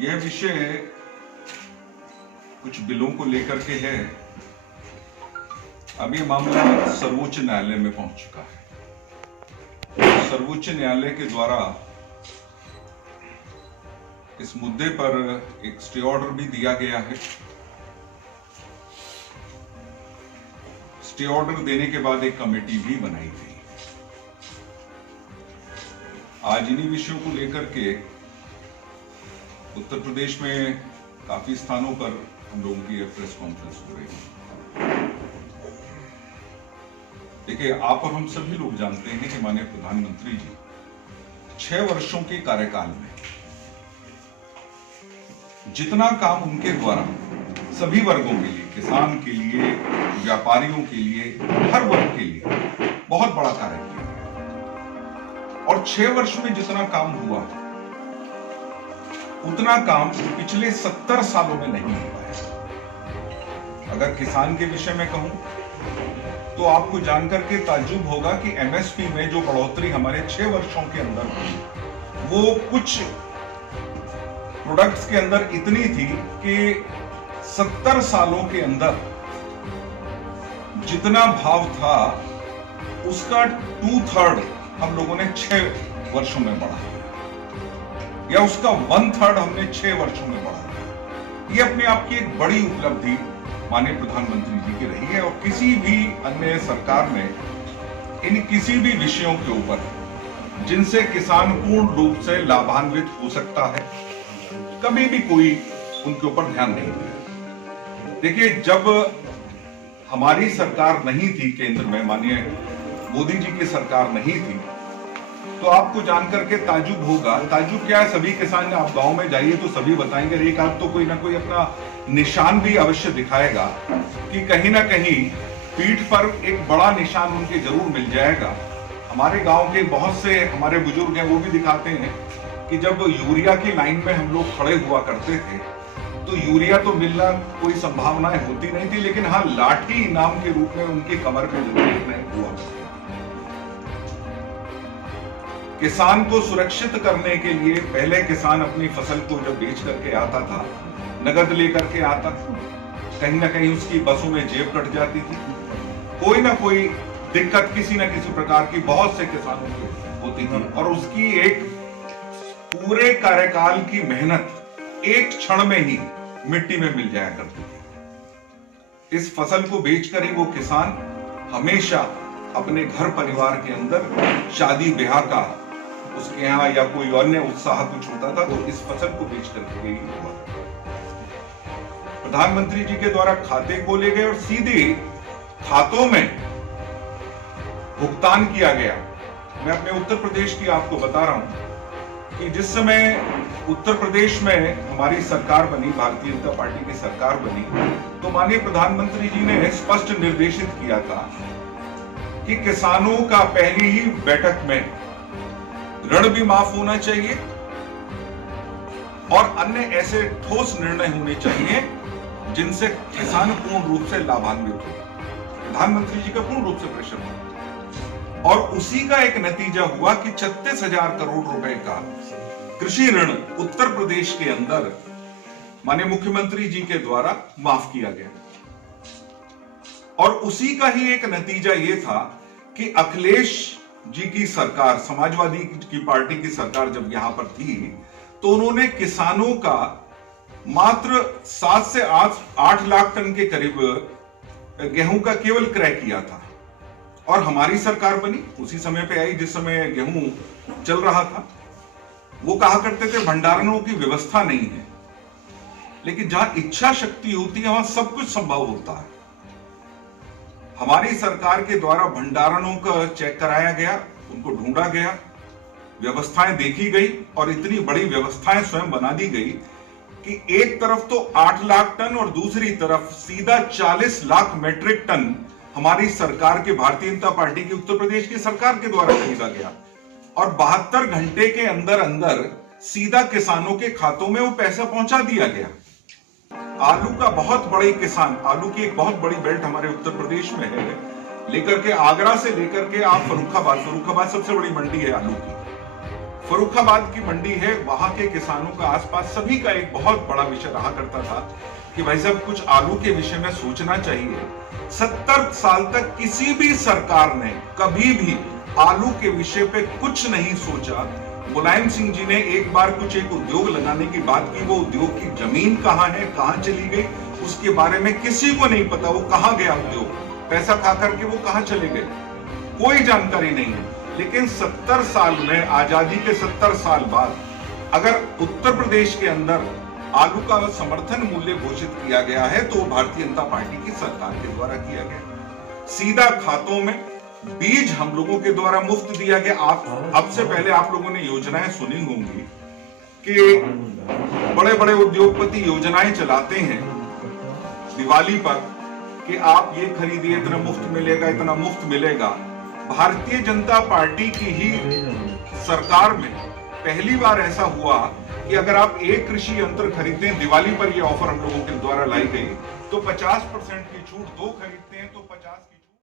यह विषय कुछ बिलों को लेकर के है। अब ये मामला सर्वोच्च न्यायालय में पहुंच चुका है। सर्वोच्च न्यायालय के द्वारा इस मुद्दे पर एक स्टे ऑर्डर भी दिया गया है। स्टे ऑर्डर देने के बाद एक कमेटी भी बनाई गई। आज इन्हीं विषयों को लेकर के उत्तर प्रदेश में काफी स्थानों पर हम लोगों की प्रेस कॉन्फ्रेंस हो रही है। देखिए, आप और हम सभी लोग जानते हैं कि माननीय प्रधानमंत्री जी 6 वर्षों के कार्यकाल में जितना काम उनके द्वारा सभी वर्गों के लिए, किसान के लिए, व्यापारियों के लिए, हर वर्ग के लिए बहुत बड़ा कार्य किया और 6 वर्ष में जितना काम हुआ उतना काम पिछले 70 सालों में नहीं हो पाया। अगर किसान के विषय में कहूं तो आपको जानकर के ताज्जुब होगा कि एमएसपी में जो बढ़ोतरी हमारे 6 वर्षों के अंदर हुई वो कुछ प्रोडक्ट्स के अंदर इतनी थी कि 70 सालों के अंदर जितना भाव था उसका 2/3 हम लोगों ने 6 वर्षों में बढ़ा, या उसका 1/3 हमने 6 वर्षों में बढ़ा। ये अपने आप की एक बड़ी उपलब्धि माननीय प्रधानमंत्री जी की रही है और किसी भी अन्य सरकार ने इन किसी भी विषयों के ऊपर जिनसे किसान पूर्ण रूप से लाभान्वित हो सकता है, कभी भी कोई उनके ऊपर ध्यान नहीं दिया। देखिए, जब हमारी सरकार नहीं थी केंद्र में, माननीय मोदी जी की सरकार नहीं थी, तो आपको जानकर के ताज्जुब होगा। ताज्जुब क्या है, सभी किसान, आप गांव में जाइए तो सभी बताएंगे, एक आध तो कोई ना कोई अपना निशान भी अवश्य दिखाएगा कि कहीं ना कहीं पीठ पर एक बड़ा निशान उनके जरूर मिल जाएगा। हमारे गांव के बहुत से हमारे बुजुर्ग हैं, वो भी दिखाते हैं कि जब यूरिया की लाइन में हम लोग खड़े हुआ करते थे तो यूरिया तो मिलना कोई संभावनाएं होती नहीं थी, लेकिन हाँ, लाठी इनाम के रूप में उनकी कमर पे जरूर हुआ। किसान को सुरक्षित करने के लिए पहले किसान अपनी फसल को जब बेच करके आता था, नगद लेकर के आता था, कहीं ना कहीं उसकी बसों में जेब कट जाती थी, कोई ना कोई दिक्कत किसी ना किसी प्रकार की बहुत से किसानों को होती थी और उसकी एक पूरे कार्यकाल की मेहनत एक क्षण में ही मिट्टी में मिल जाया करती थी। इस फसल को बेचकर ही वो किसान हमेशा अपने घर परिवार के अंदर शादी ब्याह का उसके यहाँ या कोई अन्य उत्साह कुछ होता था तो इस फसल को बेच करके ही हुआ। प्रधानमंत्री जी के द्वारा खाते खोले गए और सीधे खातों में भुगतान किया गया। मैं अपने उत्तर प्रदेश की आपको बता रहा हूं कि जिस समय उत्तर प्रदेश में हमारी सरकार बनी, भारतीय जनता पार्टी की सरकार बनी, तो माननीय प्रधानमंत्री जी ने स्पष्ट निर्देशित किया था कि किसानों का पहली ही बैठक में ऋण भी माफ होना चाहिए और अन्य ऐसे ठोस निर्णय होने चाहिए जिनसे किसान पूर्ण रूप से लाभान्वित हो। प्रधानमंत्री जी का पूर्ण रूप से प्रेशर था और उसी का एक नतीजा हुआ कि 36,000 करोड़ रुपए का कृषि ऋण उत्तर प्रदेश के अंदर माननीय मुख्यमंत्री जी के द्वारा माफ किया गया। और उसी का ही एक नतीजा यह था कि अखिलेश जी की सरकार, समाजवादी की पार्टी की सरकार जब यहां पर थी तो उन्होंने किसानों का मात्र 7 से 8 लाख टन के करीब गेहूं का केवल क्रय किया था। और हमारी सरकार बनी, उसी समय पे आई जिस समय गेहूं चल रहा था। वो कहा करते थे भंडारणों की व्यवस्था नहीं है, लेकिन जहां इच्छा शक्ति होती है वहां सब कुछ संभव होता है। हमारी सरकार के द्वारा भंडारणों का चेक कराया गया, उनको ढूंढा गया, व्यवस्थाएं देखी गई और इतनी बड़ी व्यवस्थाएं स्वयं बना दी गई कि एक तरफ तो 8 लाख टन और दूसरी तरफ सीधा 40 लाख मेट्रिक टन हमारी सरकार के, भारतीय जनता पार्टी की उत्तर प्रदेश की सरकार के द्वारा खरीदा गया और 72 घंटे के अंदर अंदर सीधा किसानों के खातों में वो पैसा पहुंचा दिया गया। आलू का बहुत बड़ी किसान, आलू की एक बहुत बड़ी बेल्ट हमारे उत्तर प्रदेश में है, लेकर के आगरा से लेकर के आप फर्रुखाबाद सबसे बड़ी मंडी है आलू की। फर्रुखाबाद की मंडी है, वहां के किसानों का आसपास सभी का एक बहुत बड़ा विषय रहा करता था कि भाई साहब कुछ आलू के विषय में सोचना चाहिए। 70 साल तक किसी भी सरकार ने कभी भी आलू के विषय पे कुछ नहीं सोचा। मुलायम सिंह जी ने एक बार कुछ एक उद्योग लगाने की बात की, वो उद्योग की जमीन कहां है, कहां चली गई, उसके बारे में किसी को नहीं पता। वो कहां गया उद्योग, पैसा खा करके वो कहां चले गए, कोई जानकारी नहीं है। लेकिन 70 साल में, आजादी के 70 साल बाद अगर उत्तर प्रदेश के अंदर आलू का समर्थन मूल्य घोषित किया गया है तो भारतीय जनता पार्टी की सरकार के द्वारा किया गया। सीधा खातों में बीज हम लोगों के द्वारा मुफ्त दिया गया। अब से पहले आप लोगों ने योजनाएं सुनी होंगी कि बड़े बड़े उद्योगपति योजनाएं चलाते हैं दिवाली पर कि आप ये खरीदिए, इतना मुफ्त मिलेगा, इतना मुफ्त मिलेगा। भारतीय जनता पार्टी की ही सरकार में पहली बार ऐसा हुआ कि अगर आप एक कृषि यंत्र खरीदते हैं, दिवाली पर यह ऑफर हम लोगों के द्वारा लाई गई, तो 50% की छूट, 2 खरीदते हैं तो 50 की